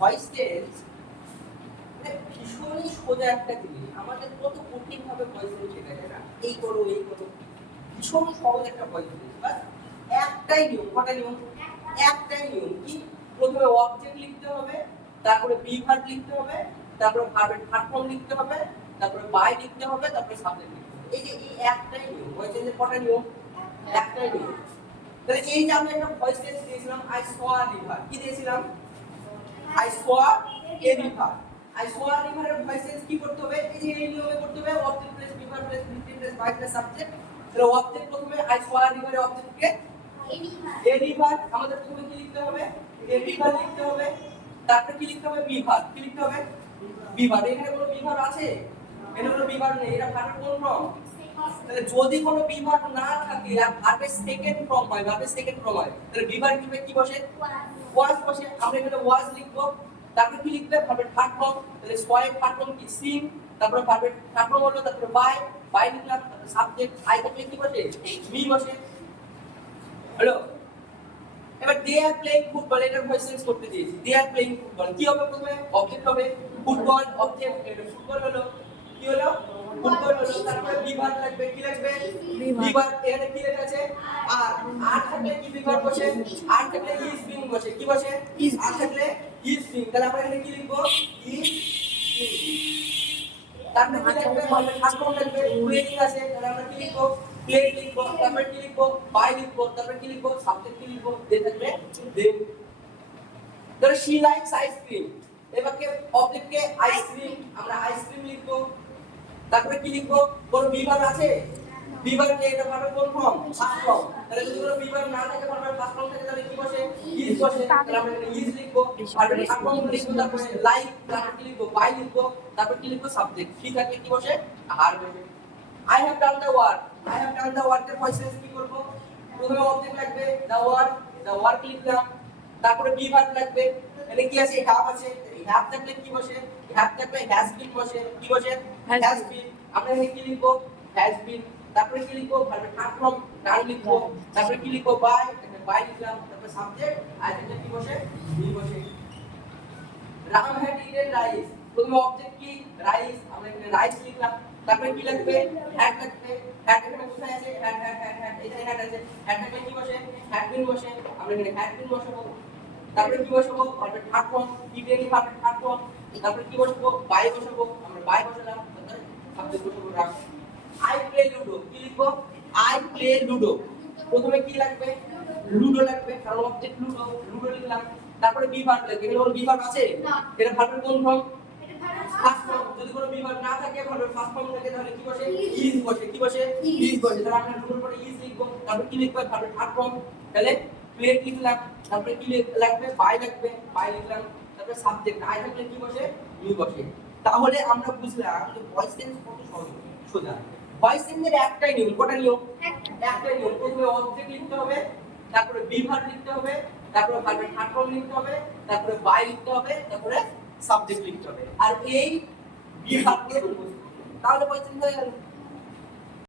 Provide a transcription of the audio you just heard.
Voice tense মানে ভীষণই সোজা একটা জিনিস। আমাদের কত কঠিন ভাবে ভয়েস টেন্স শেখা যায় না, এই করো এই করো, ভীষণ সহজ একটা ভয়েস টেন্স। বাস একটাই নিয়ম, কটা নিয়ম? একটাই নিয়ম কি, প্রথমে অবজেক্ট লিখতে হবে, তারপরে বি ভার্ব লিখতে হবে, তারপরে ভার্বের থার্ড ফর্ম লিখতে হবে, তারপরে বাই লিখতে হবে, তারপরে সাবজেক্ট লিখতে হবে। এই যে এই একটাই নিয়ম। ভয়েস টেন্সের কটা নিয়ম? একটাই নিয়ম। তাহলে এই যে আমি একটা ভয়েস টেন্স দিয়েছিলাম, আই স আ রিভার, কি দিয়েছিলাম? I saw a river. I saw a river এর ভয়েস টেন্স কি করতে হবে? এই যে এই নিয়মে করতে হবে, object plus be verb plus predicate plus by plus subject. তাহলে অবজেক্ট প্রথমে I saw a river এর অবজেক্ট কে a river, আমাদের প্রথমে কি লিখতে হবে? a river লিখতে হবে। তারপরে কি লিখতে হবে? বিভার। কি লিখতে হবে? বিভার। এখানে কোনো বিভার আছে? এখানে কোনো বিভার নেই। এটা ভার্বের কোন ফর্ম? তাহলে যদি কোনো বিভার না থাকে আর ভার্বের সেকেন্ড ফর্ম হয়, ভার্বের সেকেন্ড ফর্ম হয়, তাহলে বিভার কি বসে? ওয়াজ বসে। আমরা এখানে ওয়াজ লিখবো। তারপরে কি লিখবে? ভার্বের থার্ড ফর্ম। তাহলে স্কয়ার থার্ড ফর্ম কি? সিং। তারপরে ভার্বের থার্ড ফর্ম হলো, তারপরে বাই লিখলাম, তারপরে সাবজেক্ট আই থাকলে কি বসে? মি বসে। হ্যালো, এবার দে আর প্লেইং ফুটবল, এটার ভয়েস চেঞ্জ করতে দিয়েছি। দে আর প্লেইং ফুটবল, কি হবে? প্রথমে অবজেক্ট হবে ফুটবল, অবজেক্ট এটা ফুটবল হলো, কি হলো? ফুটবল হলো। তারপরে বিভার লাগবে, কি লাগবে? বিভার। এখানে কি লেখা আছে? আর থাকলে কি বিভার বসে? আর থাকলে ইজ বিং বসে, কি বসে? আর থাকলে ইজ বিং। তাহলে আমরা এখানে কি লিখবো? Is being. তারপরে কি লিখবে? ভার্বের থার্ড ফর্ম লাগবে, প্লেইং আছে, তাহলে আমরা কি লিখবো? প্লেইং লিখবো। তারপরে কি লিখবো? বাই লিখবো। তারপরে কি লিখবো? সাবজেক্ট কি লিখবো? দে থাকবে দে। ধরো শি লাইকস আইসক্রিম, এবার কে অবজেক্ট কে আইসক্রিম, আমরা আইসক্রিম লিখবো। তারপরে কি লিখবো? কোন বিভার আছে? বিভার কে, এটা ভার্বের কোন ফর্ম? First form. তাহলে যদি কোনো বিভার না থাকে, ভার্বের ফার্স্ট ফর্ম থাকে, তাহলে কি বসে? ইজ বসে। তাহলে আমরা এখানে ইজ লিখবো। ভার্বের থার্ড ফর্ম লিখবো, তারপরে লাইক, তারপরে কি লিখবো? বাই লিখবো। তারপর কি লিখবো? সাবজেক্ট। কি থাকে কি বসে? আর বসে। I have done the work. I have done the work এর ভয়েস চেঞ্জ কি করব? প্রথমে অবজেক্ট লাগবে the work লিখলাম। তারপরে বি ভার্ব লাগবে। এখানে কি আছে? হ্যাভ আছে। হ্যাভ থাকলে কি বসে? হ্যাভ থাকলে হ্যাজ বিন বসে। কি বসে? Has been. আমরা এখানে কি লিখবো? Has been. তারপরে কি লিখবো? ভার্বের থার্ড ফর্ম ডান লিখবো। তারপরে কি লিখবো? বাই লিখলাম। তারপরে সাবজেক্ট আই থাকলে কি বসে? বি বসে। রাম হ্যাড ইটেন রাইস, প্রথমে অবজেক্ট কি? রাইস, আমরা এখানে রাইস লিখলাম। তারপরে কি লাগবে? হ্যাড লাগবে। হ্যাড এখানে কোথায় আছে? হ্যাড এখানে হ্যাড আছে। হ্যাড থাকলে কি বসে? হ্যাড বিন বসে। আমরা এখানে হ্যাড বিন বসাবো। তারপরে কি বসাবো? ভার্বের থার্ড ফর্ম, ইটেন ভার্বের থার্ড ফর্ম। তারপরে কি বসাবো? বাই বসাবো। আমরা বাই বসালাম। তারপরে সাবজেক্ট বসাবো রাম। আই প্লে লুডো, কি লিখবো? I play ludo. প্রথমে কি লাগবে? লুডো লাগবে, কারণ অবজেক্ট লুডো, লুডো লিখলাম। তারপরে বি ভার্ব লাগবে। এখানে কোনো বি ভার্ব আছে? এটা ভার্বের কোন ফর্ম? First form. যদি কোনো বি ভার্ব না থাকে, ভার্বের ফার্স্ট ফর্ম থাকে, তাহলে কি বসে? ইজ বসে। কি বসে? ইজ বসে। তাহলে আমরা লুডোর পরে ইজ লিখবো। তারপর কি লিখবো? ভার্বের থার্ড ফর্ম। তাহলে প্লেট লিখলাম। তারপরে কি লাগবে? বাই লাগবে, বাই লিখলাম। তারপরে সাবজেক্ট আই থাকলে কি বসে? ইউ বসে। তাহলে আমরা বুঝলাম যে ভয়েস টেন্স কত সহজ, সোজা। ভয়েস চেঞ্জের একটাই নিয়ম, কটা নিয়ম? একটাই নিয়ম। প্রথমে অবজেক্ট লিখতে হবে, তারপরে বি ভার্ব লিখতে হবে, তারপরে ভার্বের থার্ড ফর্ম লিখতে হবে, তারপরে বাই লিখতে হবে, তারপরে সাবজেক্ট লিখতে হবে। আর এই বি ভার্ব দিয়ে, তাহলে ভয়েস চেঞ্জ হয়ে গেল।